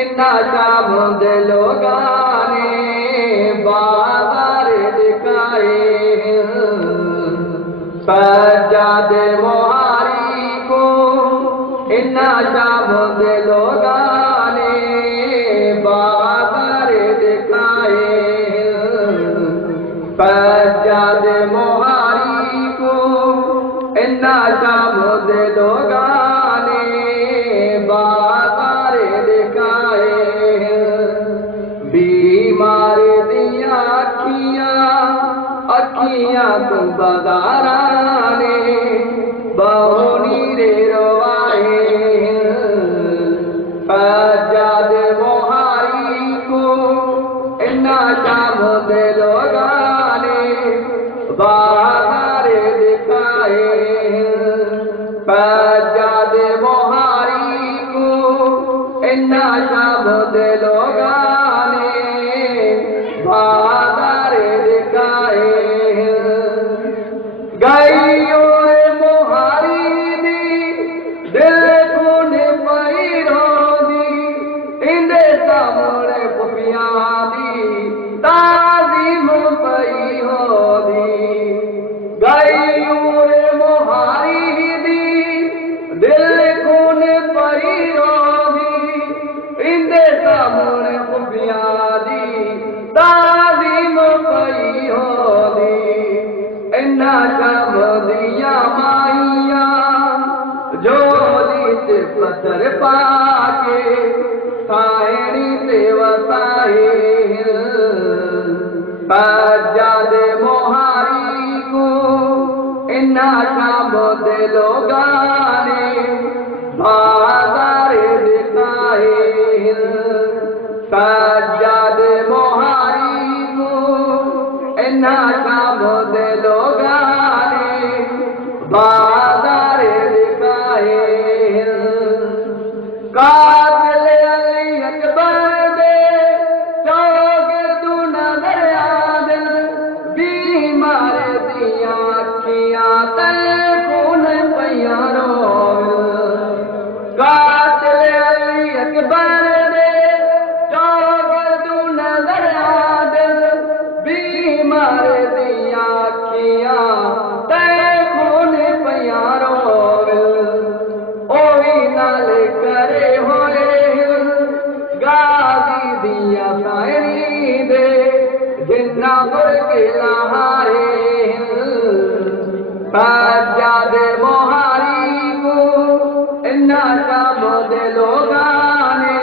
इन्ना शाम दे लोगाने बाजार दिखाए सज्जादे मोहारी को इन्ना शाम दे लोगाने बाजार दिखाए सज्जादे मोहारी को इन्ना शाम दे लोगाने बाजार दिखाए बीमार दिया अखियां तू बाजाराने बहुनी रे रोवाए सज्जाद मोहारी को इन्ना शाम दे लोगाने बाजार दिखाए सज्जाद मोहारी को इन्ना शाम दे लोगाने बाजार दिखाए गाइयों मोहारी दी दिल को ने पैरो दी इंदे सामने पुपिया दी ताजीम पई हो दी गाइयों मोहारी दी दिल को ने पैरो दी इंदे सामने पुपिया दी ताजीम पई हो दी इन्ना शाम दिया माइया जोली से पत्थर पाके सायनी से वसाए सज्जादे मोहारी को इन्ना शाम दे लोगाने बाजार दिखाए सज्जादे मोहारी को इन्ना शाम दे लोगाने बाजार दिखाए कातिल अली अकबर दे चौगिर्दू नजर आदिल बीमार दिया अखियां ते खून पइया रोल कातिल अली अकबर दे चौगिर्दू नजर आदिल बीमार दिया अखियां ते खून पइया रोल ओही नाल करे होए गाजी दिया सायनी दे जिन्ना बुर के लहाए सज्जादे मोहारी को इन्ना शाम दे लोगाने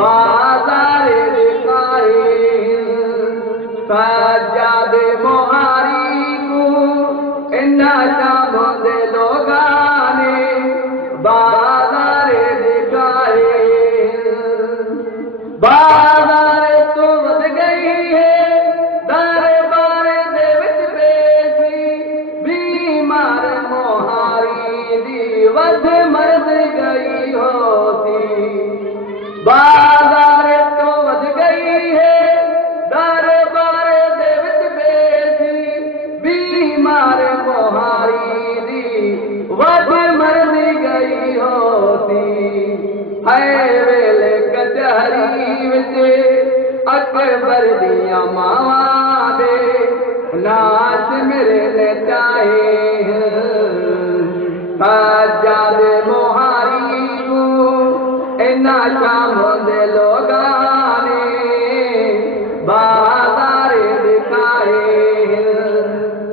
बाजार दिखाए सज्जादे मोहारी को इन्ना शाम दे लोगाने बाजार दिखाए बाजार तो वध गई है दरबार दे विच बेची बीमार मोहारी दी वध मर्द गई होती बाजार तो वध गई है दरबार दे विच बेची बीमार मोहारी दी वध मर्द गई होती है वेले कचहरी विच अकबर दिया मावा दे नाच मेरे ने चाहे सज्जादे मोहारी को इन्ना शाम दे लोगाने बाजार दिखाए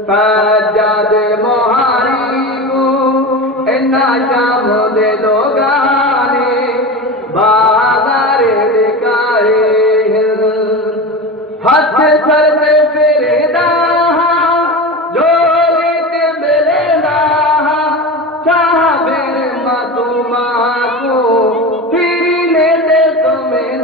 सज्जादे मोहारी को इन्ना शाम दे लोगाने बाजार दिखाए हथ सर पे फेरे दाहा जोली ते मिले दाहा चाह मेरे मातू माँ को फिरने दे तुम्हें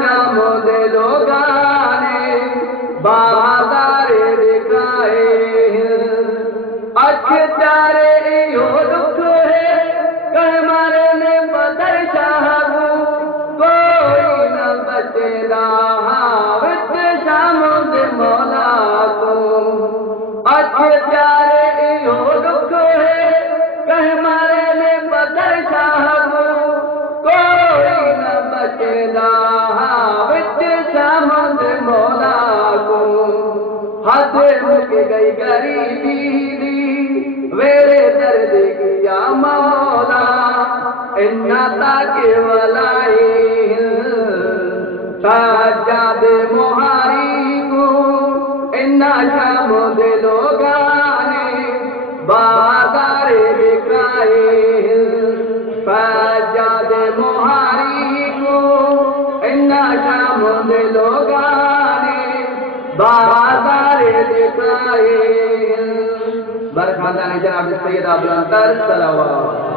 शाम दे लोगाने बादारे दिखाए अख चारे यो दुख है कह मारे ने बदर शाहू कोई न बचेगा विच शाम दे मौला को अख चारे यो दुख है कह मारे ने बदर शाहू कोई न बचेगा विच शाम दे मौला को हद मुक गई गरीबी वेरे दर्द किया मौला इन्ना ताके वलाई सज्जाद मोहारी को इन्ना शाम दे लोगाने बादारे दिखाए सज्जाद मोहारी को इन्ना शाम दे लोगाने बादारे दिखाए बरखादा जनाब सैयद अब्दुल अंतर सलावत